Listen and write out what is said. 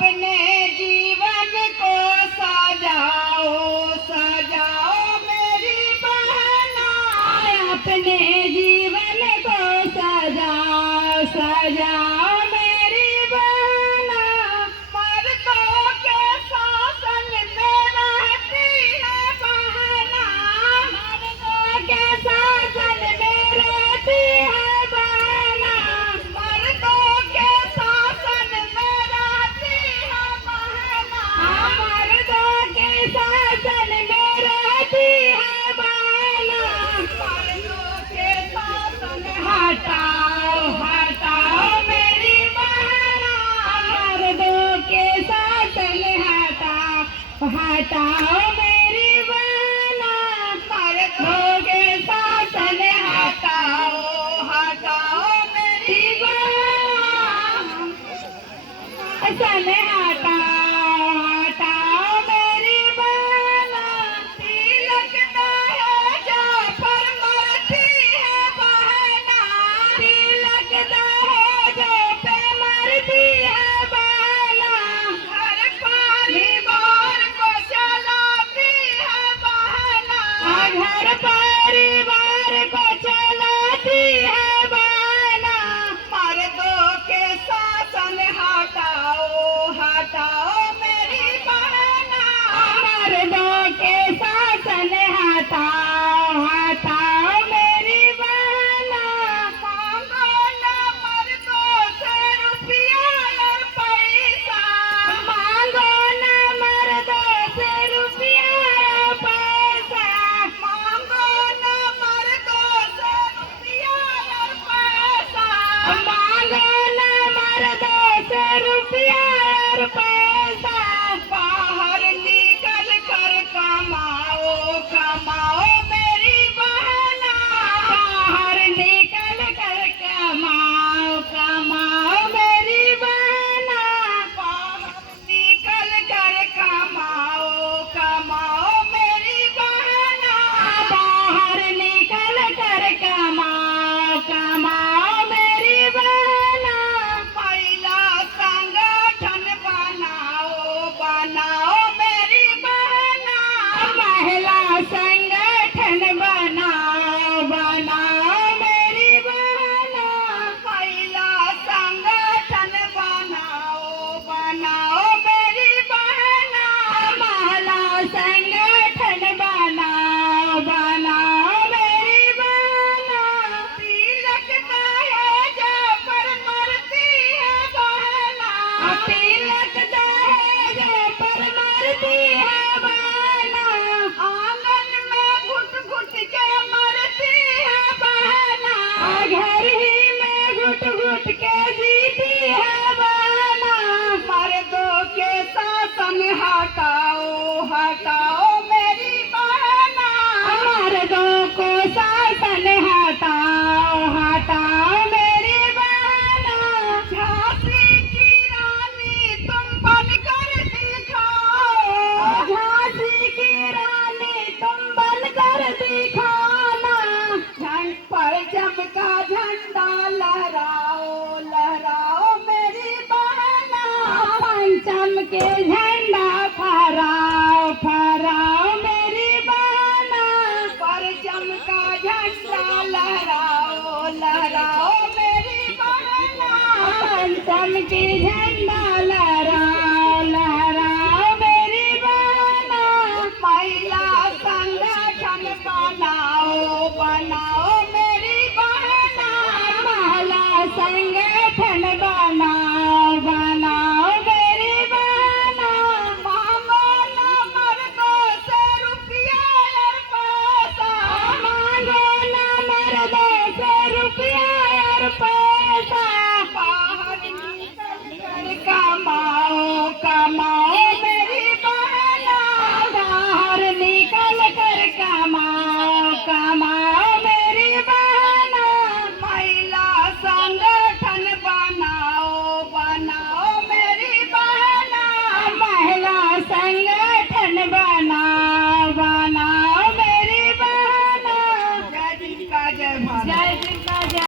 अपने जीवन को सजाओ सजाओ मेरी बहना, अपने जीवन को सजाओ सजाओ मेरी बहना। मर्दों के शासन में रहती है बहना, मर्दों के शासन में रहती है बहना, मर्दों के शासन में रहती है बहना, मर्दों के शासन में रहती है बहना। मर्दों के शासन हटाओ हटाओ मेरी बहना, मर्दों के शासन हटाओ हटाओ मेरी बहना। मर्दों के शासन हटाओ हटाओ मेरी बहना, शासन हटाओ हटाओ मेरी बहना। तिलक दहेज पर मरती है बहना, तिलक दहेज पे मरती है बहना, घर परिवार को चलाती है बहना, घर परिवार को चलाती है बहना। मर्दों के शासन हटाओ हटाओ मेरी बहना, मर्दों के शासन हटाओ हटाओ मेरी बहना। मांगो न मर्दों से रुपया और पैसा, मांगो न मर्दों से रुपया और पैसा, मांगो न मर्दों से रुपया और पैसा, मांगो न मर्दों से रुपया और पैसा। बाहर निकल कर कमाओ कमाओ मेरी बहना, बाहर निकल कर कमाओ कमाओ मेरी बहना। बाहर निकल कर कमाओ कमाओ मेरी बहना, बाहर निकल कर कमाओ कमाओ मेरी बहना। महिला संगठन बनाओ बनाओ मेरी बहना, महिला संगठन बनाओ बनाओ मेरी बहना। महिला संगठन बनाओ बनाओ मेरी बहना, महिला संगठन बनाओ बनाओ मेरी बहना। तिलक दहेज पर मरती है बहना, तिलक दहेज पर मरती है बहना, आंगन में घुट घुट के मरती है बहना, घर ही में घुट घुट के जीती है बहना। मर्दों के शासन हटाओ हटाओ मेरी बहना, मर्दों को शासन हटाओ हटाओ मेरी बहना। झांसी की रानी तुम बनकर दिखाओ, झांसी की रानी तुम बनकर दिखाना, झंड पर जब का झंडा लहराओ लहराओ मेरी बहना, पंचम के झंडा फहराओ फहराओ मेरी बहना। परचम का झंडा लहराओ लहराओ मेरी बहना, पंचम की झंडा लहराओ लहराओ मेरी बहना। महिला संगठन बनाओ बनाओ मेरी बहना, महिला संगठन बनाओ बनाओ मेरी बहना। मांगो न मर्दों से रुपया और पैसा, मांगो न मर्दों से रुपया और पैसा,